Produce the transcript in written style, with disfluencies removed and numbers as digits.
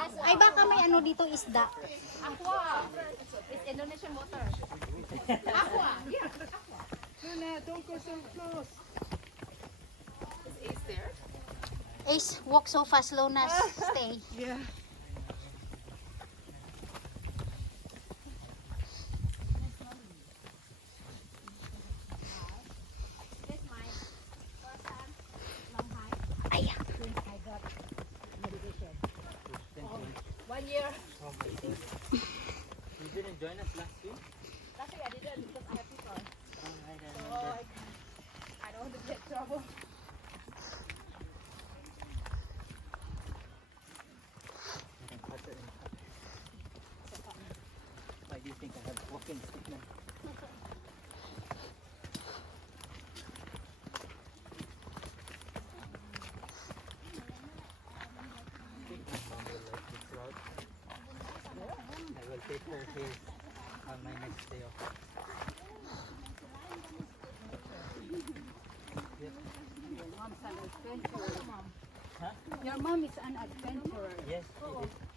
Ay baka may ano dito isda. Aqua. It's Indonesian water. Aqua. Yeah. Luna, don't go so close. Is Ace there? Ace, walk so fast, Luna. Stay. Yeah. Ay, 1 year. You didn't join us last week? Last week I didn't because I have people. I don't So know. I don't want to get trouble. Why do you think I have walking stick now? I think my mom will like this route. I will take her here on my next day off. Your mom's an adventurer. Huh? Your mom is an adventurer. Yes, it is.